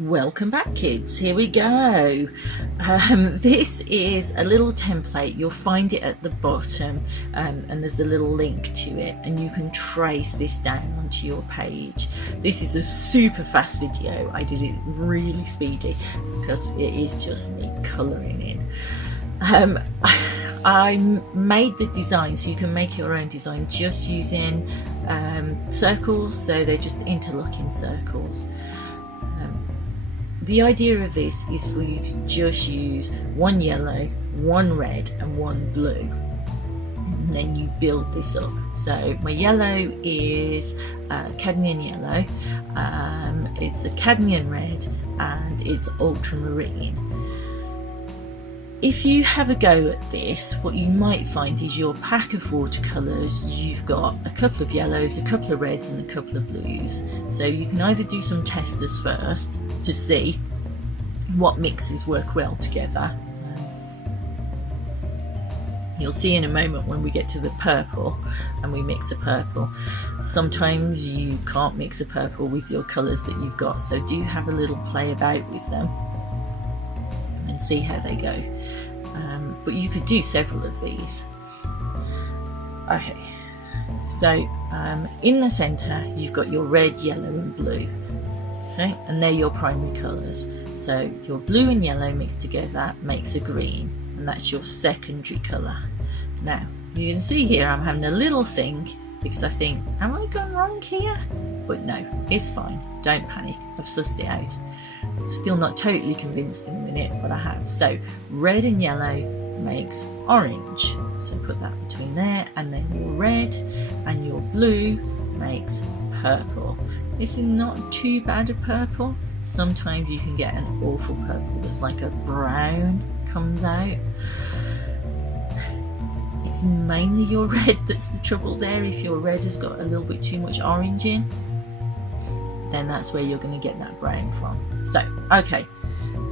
Welcome back, kids. Here we go. This is a little template. You'll find it at the bottom, and there's a little link to it, and you can trace this down onto your page. This is a super fast video. I did it really speedy because it is just me colouring in. I made the design so you can make your own design just using circles, so they're just interlocking circles. The idea of this is for you to just use one yellow, one red and one blue, and then you build this up. So my yellow is cadmium yellow, it's a cadmium red, and it's ultramarine. If you have a go at this, what you might find is your pack of watercolours, you've got a couple of yellows, a couple of reds and a couple of blues. So you can either do some testers first to see what mixes work well together. You'll see in a moment when we get to the purple and we mix a purple. Sometimes you can't mix a purple with your colours that you've got, so do have a little play about with them and see how they go. But you could do several of these. Okay, so in the centre you've got your red, yellow and blue, okay, and they're your primary colours. So your blue and yellow mixed together makes a green, and that's your secondary colour. Now you can see here I'm having a little think because I think, am I going wrong here? But no, it's fine, don't panic, I've sussed it out. Still not totally convinced in a minute, but I have. So red and yellow makes orange, so put that between there, and then your red and your blue makes purple. This is not too bad a purple. Sometimes you can get an awful purple that's like a brown comes out. It's mainly your red that's the trouble there. If your red has got a little bit too much orange in, then that's where you're going to get that brown from. So, okay,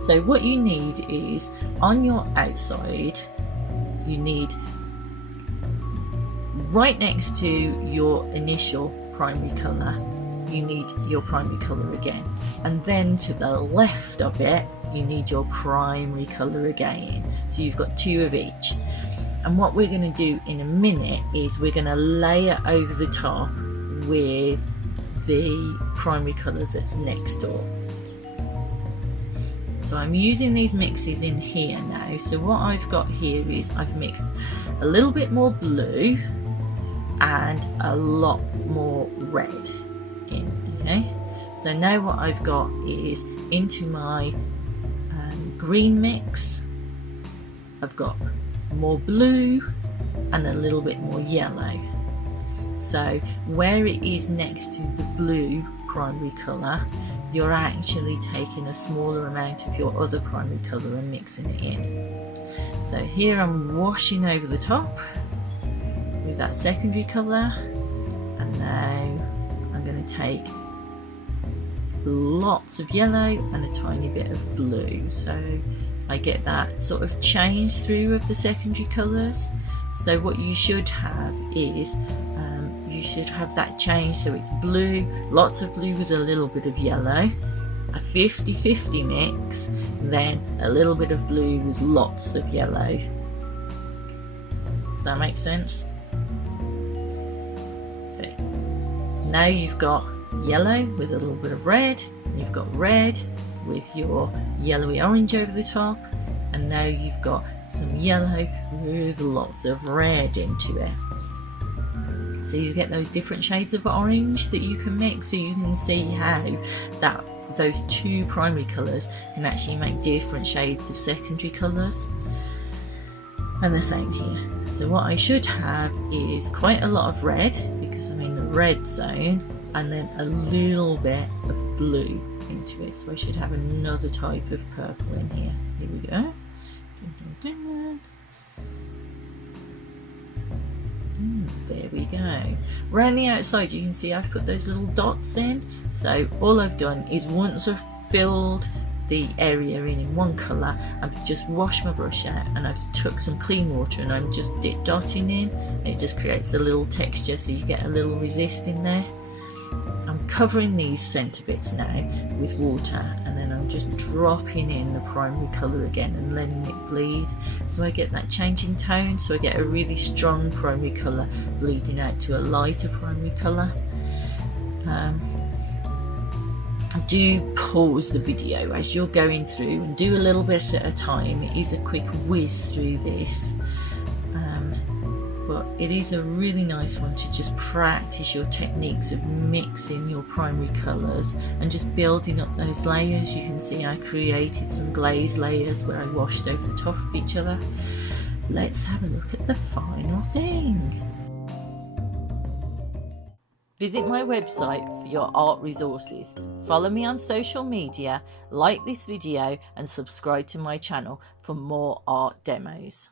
so what you need is, on your outside, you need, right next to your initial primary colour, you need your primary colour again, and then to the left of it you need your primary colour again. So you've got two of each, and what we're going to do in a minute is we're going to layer over the top with the primary colour that's next door. So I'm using these mixes in here now. So what I've got here is I've mixed a little bit more blue and a lot more red in, okay? So now what I've got is, into my green mix I've got more blue and a little bit more yellow. So where it is next to the blue primary colour, you're actually taking a smaller amount of your other primary colour and mixing it in. So here I'm washing over the top with that secondary colour, and now I'm going to take lots of yellow and a tiny bit of blue, so I get that sort of change through of the secondary colours. So what you should have is you should have that change, so it's blue, lots of blue with a little bit of yellow, a 50-50 mix, then a little bit of blue with lots of yellow. Does that make sense? Okay. Now you've got yellow with a little bit of red, and you've got red with your yellowy orange over the top, and now you've got some yellow with lots of red into it. So you get those different shades of orange that you can mix, so you can see how that those two primary colours can actually make different shades of secondary colours. And the same here. So what I should have is quite a lot of red, because I'm in the red zone, and then a little bit of blue into it. So I should have another type of purple in here. Here we go. There we go. Around the outside you can see I've put those little dots in. So all I've done is, once I've filled the area in one colour, I've just washed my brush out and I've took some clean water and I'm just dotting in, and it just creates a little texture, so you get a little resist in there. I'm covering these centre bits now with water, and then I'm I'm just dropping in the primary colour again and letting it bleed, so I get that change in tone, so I get a really strong primary colour bleeding out to a lighter primary colour. Do pause the video as you're going through and do a little bit at a time. It is a quick whiz through this, but it is a really nice one to just practice your techniques of mixing your primary colours and just building up those layers. You can see I created some glaze layers where I washed over the top of each other. Let's have a look at the final thing. Visit my website for your art resources. Follow me on social media, like this video and subscribe to my channel for more art demos.